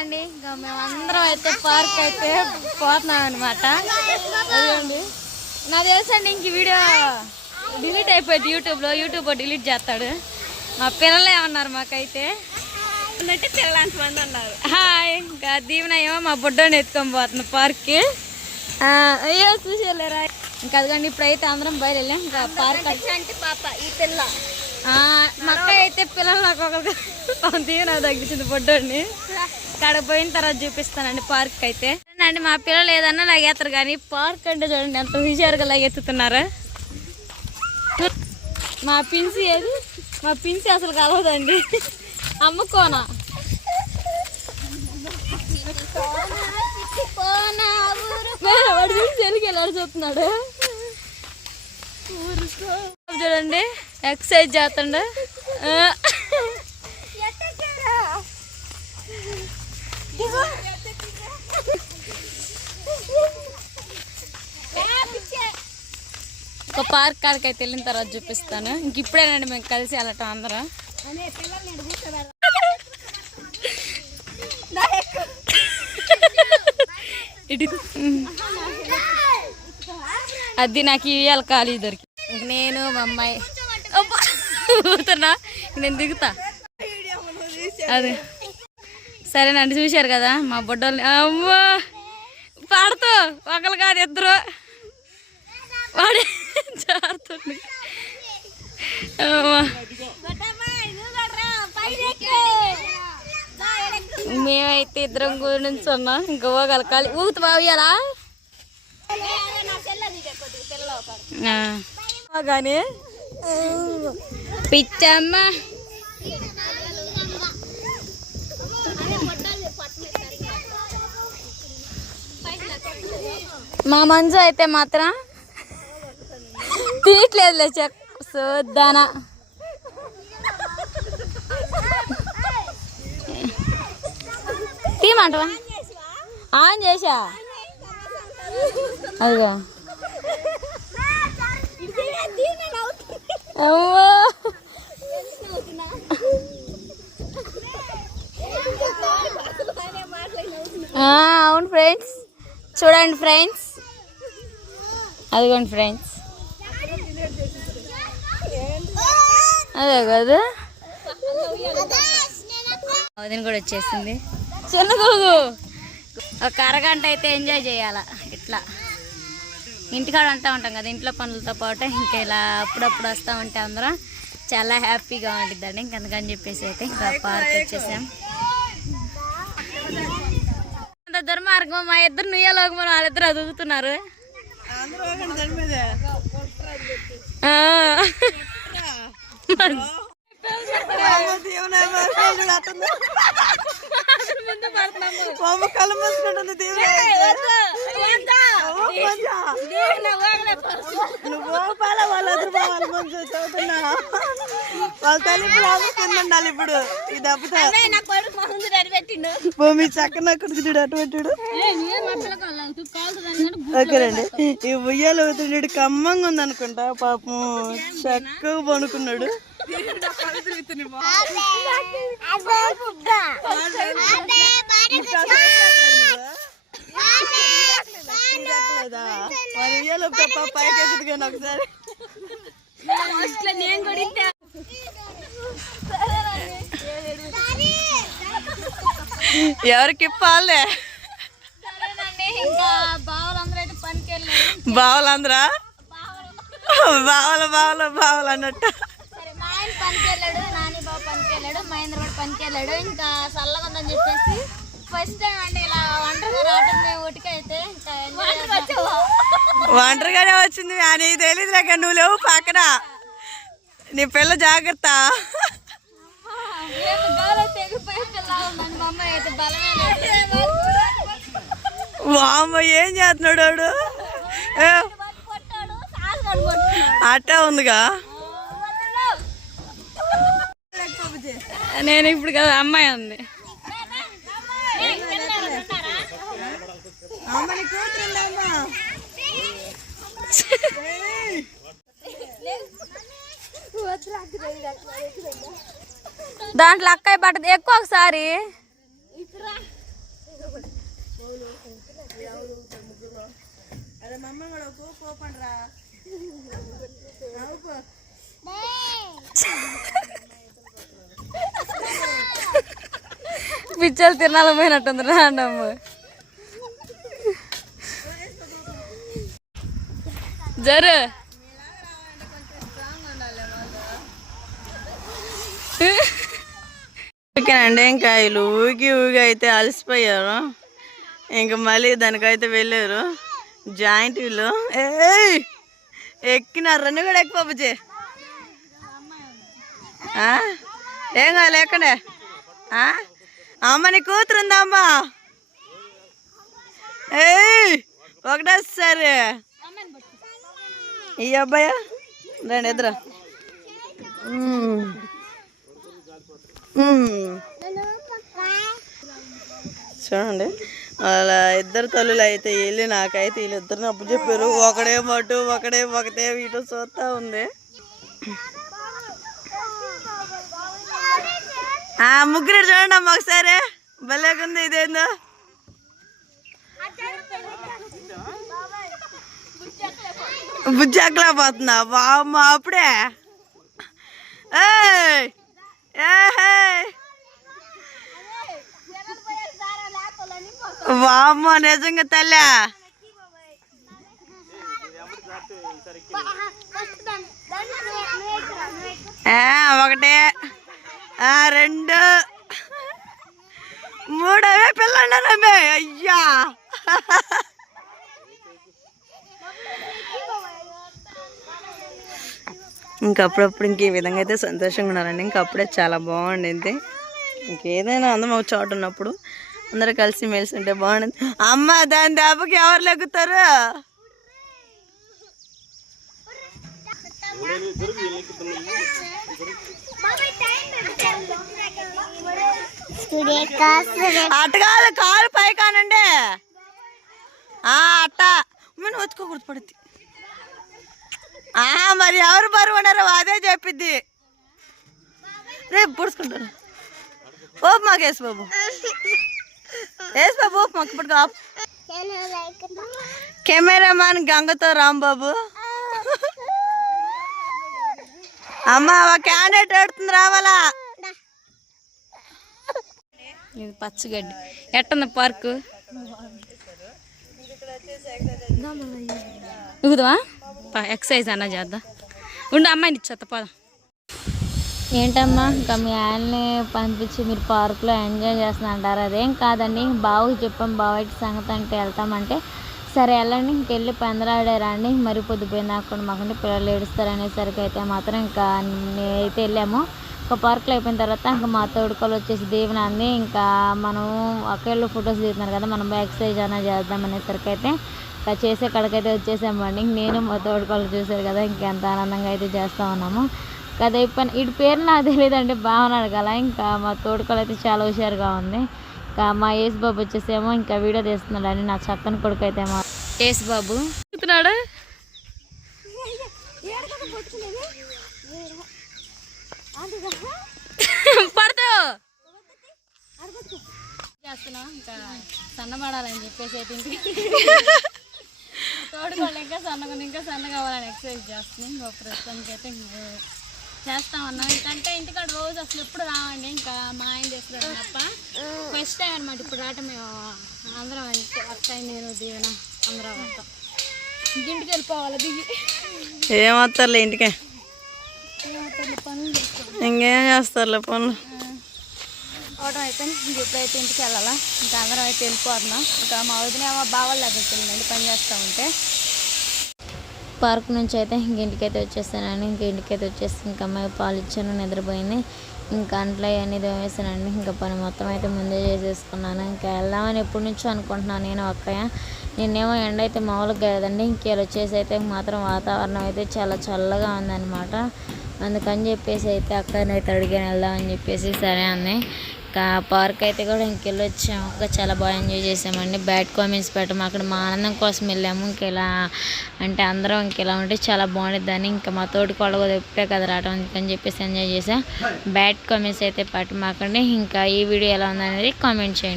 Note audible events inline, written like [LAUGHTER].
అండి ఇంకా మేమందరం అయితే పార్క్ అయితే పోతున్నాం అనమాట అదేండి నాకు తెలుసండి ఇంక వీడియో డిలీట్ అయిపోయింది యూట్యూబ్లో. యూట్యూబ్ డిలీట్ చేస్తాడు. మా పిల్లలు ఏమన్నారు మాకైతే. ఉన్నట్టు పిల్లలంత మంది ఉన్నారు. హాయ్ ఇంకా దీవెన ఏమో మా బుడ్డోని ఎత్తుకొని పోతుంది పార్క్కి. అయ్యో చూసేలేరా ఇంకా అదిగోండి ఇప్పుడైతే అందరం బయలుదేరాం. ఇంకా పార్క్ అంటే పాప ఈ పిల్ల. ఆ, మా అక్క అయితే పిల్లలు నాకు ఒకరికి దీవెన తగ్గించింది బొడ్డోడిని. అక్కడ పోయిన తర్వాత చూపిస్తానండి పార్క్ అయితే. అండి మా పిల్లలు ఏదన్నా లాగేస్తారు కానీ పార్క్ అంటే చూడండి ఎంత హుషారుగా లాగెత్తుతున్నారు. మా పిన్సి ఏది? మా పిన్సి అసలు కలవదండి. అమ్ముకోనా వాడు చూసి చెలికి ఎలా చూస్తున్నాడు? చూడండి. ఎక్సర్సైజ్ చేస్తుండ. ఒక పార్క్ కాడికి అయితే వెళ్ళిన తర్వాత చూపిస్తాను. ఇంక ఇప్పుడేనండి మేము కలిసి వెళ్ళటం అందరం. [LAUGHS] ఇటు అది నాకు ఇవ్వాలి ఖాళీ దొరికి. మా అమ్మాయి. నేను దిగుతా. అదే. సరేనండి చూశారు కదా మా బొడ్డోళ్ళని. అమ్మా! పాడుతూ ఒకరు కాదు ఇద్దరు. వాడే జారుతుంది. మేమైతే ఇద్దరం గురించి ఉన్నాం. ఇంకా పోగలకాలి ఊగుతు బావియాలా కానీ పిచ్చమ్మ. మా మంజు అయితే మాత్రం తినట్లేదులే చెక్. సోద్దానా. తీయమంటవా ఆన్ చేసా? అదిగో అమ్మో ఆ, అవును ఫ్రెండ్స్. చూడండి ఫ్రెండ్స్. అదిగోండి ఫ్రెండ్స్. అదే కదా. వదిన కూడా వచ్చేసింది. చిన్న ఒక అరగంట అయితే ఎంజాయ్ చేయాల? ఇట్లా. ఇంటికాడ అంటూ ఉంటాం కదా ఇంట్లో పనులతో పాటు ఇంకా ఇలా అప్పుడప్పుడు వస్తూ ఉంటే అందరం చాలా హ్యాపీగా ఉంటుందండి ఇంక అందుకని చెప్పేసి అయితే ఇంకా పార్క్ వచ్చేసాం. అంత దుర్మార్గం మా ఇద్దరు నుయ్యలోకి మనం వాళ్ళిద్దరు అదుగుతున్నారు. మీద [LAUGHS] ఉండాలి ఇప్పుడు. ఈ దెబ్బతో. ఓ మీ చక్క నా కొడుకు చూడు అటు పెట్టాడు ఓకేనండి ఈ ఉయ్యాలు అవుతున్నాడు కమ్మంగా ఉంది అనుకుంటా పాపం. చక్కగా పనుకున్నాడు మరి ఉయ్యాలు పైకి ఒకసారి. ఎవరికి ఇప్పాలే? ఇంకా బావలందరూ అయితే పనికి వెళ్ళారు బావలందరా? బావల బావల బావలు అన్నట్టు. సరే మా ఆయన పనికి వెళ్ళాడు నాని బాబు పనికి వెళ్ళాడు మహేంద్ర కూడా పనికి వెళ్ళాడు ఇంకా చల్లగా ఉందని చెప్పేసి ఫస్ట్ టైం అండి ఇలా ఒంటరిగా రావటం మేము ఒటికైతే ఇంకా enjoy చేద్దాం. ఒంటరిగానే వచ్చింది అని తెలియదు లేక నువ్వు లేవు పక్కన. నీ పిల్ల జాగ్రత్త. వామ్మ ఏం చేస్తున్నాడు వాడు? అట్టే ఉందిగా? నేను ఇప్పుడు కదా అమ్మాయి ఉంది. దాంట్లో అక్కాయి పట్టదు. ఎక్కువ ఒకసారి. పిచ్చలు తినాలి పోయినట్టుంది. జరు. ఓకేనండి ఇంకా వీళ్ళు ఊగి ఊగి అయితే అలసిపోయారు. ఇంకా మళ్ళీ దానికైతే వెళ్ళారు. జాయింట్ వీళ్ళు. ఏయ్! ఎక్కినారు రెండు కూడా ఎక్కిపోబుజే ఏం కావాలి ఎక్కడే. ఆ? అమ్మ నీ కూతురు ఉందా అమ్మ? ఏయ్! ఒకటేసారి. ఈ అబ్బాయా? రండి ఇద్దరు చూడండి. అలా ఇద్దరు తల్లులు అయితే వెళ్ళి నాకైతే వీళ్ళిద్దరిని అప్పు చెప్పారు. ఒకడే మటు ఒకడే ఒకటే వీటి చూస్తా ఉంది. ఆ ముగ్గురు చూడండి అమ్మ ఒకసారి. భలేకుంది ఇదేందో. బుజ్జాకలా పోతుందా? బామ్మ అప్పుడే. ఏ వామ్మో నిజంగా తల్లి? ఒకటి. రెండు. మూడవే పిల్లండనమ్మే అయ్యా! ఇంకప్పుడప్పుడు ఇంక ఈ విధంగా అయితే సంతోషంగా ఉన్నారండి. ఇంకా అప్పుడే చాలా బాగుండింది. ఇంకేదైనా అందం ఒక చోట ఉన్నప్పుడు అందరూ కలిసి మెలిసి ఉంటే బాగుండింది. అమ్మ దాని దెబ్బకి ఎవరు లెక్కుతారు? అట్ట కాదు కాలు పై కానండి ఆ, అట్ట. మేము వచ్చుకో గుర్తుపడుద్ది. మరి ఎవరు బరువు ఉన్నారో అదే చెప్పిద్ది. రేపు పొడుచుకుంటారు ఓపు మాకు వేసు బాబు. వేసు బాబు ఓపు మాకు ఇప్పుడు కాపు కెమెరామాన్ గంగతో రాంబాబు అమ్మ ఒక క్యాండిడేట్ ఎడుతుంది రావాలా? ఇది పచ్చగడ్డి. ఎట్టుంది పార్కు? దిగుదావా ఎక్సర్సైజ్ అన్న చేద్దాం? ఉండు అమ్మాయిని ఇచ్చేత పద. ఏంటమ్మా ఇంకా మీ ఆయన్ని పంపించి మీరు పార్కులో ఎంజాయ్ చేస్తున్నా అంటారు అదేం కాదండి బావుకి చెప్పాం బావకి సంగతి అంటే వెళ్తామంటే సరే వెళ్ళండి ఇంకెళ్ళి పెందలాడారండి మరి పొద్దుపోయింది అక్కడ మాకంటే పిల్లలు ఏడుస్తారు అనేసరికి అయితే మాత్రం ఇంకా నేనైతే వెళ్ళాము. ఇంకా పార్కులో అయిపోయిన తర్వాత ఇంకా మా తోడుకోలు వచ్చేసి దీవెన అంది ఇంకా మనం ఒకళ్ళు ఫొటోస్ దిగుతున్నారు కదా మనం ఎక్సర్సైజ్ అన్న చేద్దాం అనేసరికి అయితే ఇంకా చేసే కడకైతే వచ్చేసామండి. ఇంక నేను మా తోడుకోలు చూసారు కదా ఇంకెంత ఆనందంగా అయితే చేస్తూ ఉన్నాము. కదా అయిపోయిన వీడి పేరు నాకు తెలియదండి బాగున్నాడు కదా ఇంకా మా తోడుకోలు అయితే చాలా హుషారుగా ఉంది. ఇంకా మా యేసు బాబు వచ్చేసేమో ఇంకా వీడియో తీస్తున్నాడు అని నా చక్కని కొడుకు అయితే మా యేసు బాబు. పడతావు చేస్తున్నా ఇంకా సన్నబడాలని చెప్పేసి అయితే తోడుకోండి ఇంకా సన్నగా ఇంకా సన్నగా అవ్వాలని ఎక్సర్సైజ్ చేస్తున్నాం. ఇంకా ప్రస్తుతానికి అయితే ఇంకో చేస్తా ఉన్నాం. ఇంకంటే ఇంటికాడ రోజు అసలు ఎప్పుడు రావండి. ఇంకా మా ఆయన చేస్తున్నాడు తప్ప. ఫస్ట్ టైం అనమాట ఇప్పుడు రావటం. మేము అందరం అక్క నేను దీవెన అందరం వస్తాం. ఇంటికి వెళ్ళిపోవాలి దిగి. ఏమొస్తారులే ఇంటికే? ఇంకేం చేస్తారులే పనులు? అవడం అయిపోయింది. ఇంక ఇప్పుడైతే ఇంటికి వెళ్ళాలా? ఇంకా అందరం అయితే వెళ్ళిపోతున్నాం. ఇంకా మా వదిన మా బావాళ్ళ దగ్గరికి వెళ్ళండి పని చేస్తూ ఉంటే. పార్క్ నుంచి అయితే ఇంక ఇంటికైతే వచ్చేసానండి ఇంక ఇంటికైతే వచ్చేసి ఇంకా అమ్మాయి పాలు ఇచ్చాను నిద్రపోయింది. ఇంకా అంట్లో అవన్నీ తోమేసానండి ఇంకా పని మొత్తం అయితే ముందే చేసేసుకున్నాను. ఇంకా వెళ్దామని ఎప్పటి నుంచో అనుకుంటున్నాను నేను అక్కయ్య నిన్నేమో ఎండ అయితే మామూలుగా కదండి. ఇంకేళ వచ్చేసి అయితే మాత్రం వాతావరణం అయితే చాలా చల్లగా ఉందన్నమాట. అందుకని చెప్పేసి అయితే అక్కడిని అయితే అడిగాను వెళ్దామని చెప్పేసి సరే అంది. ఇంకా పార్క్ అయితే కూడా ఇంకెళ్ళి వచ్చాము ఇంకా చాలా బాగా ఎంజాయ్ చేసామండి. బ్యాడ్ కామెంట్స్ పెట్టాము అక్కడ మా ఆనందం కోసం వెళ్ళాము. ఇంకెలా అంటే అందరం ఇంకెలా ఉంటే చాలా బాగుంటుందని ఇంకా మా తోటి కూడా కూడా ఎప్పుడే కదా రావడం అని చెప్పేసి ఎంజాయ్ చేసాం బ్యాడ్ కామెంట్స్ అయితే పెట్టమాకండి. ఇంకా ఈ వీడియో ఎలా ఉందనేది కామెంట్ చేయండి.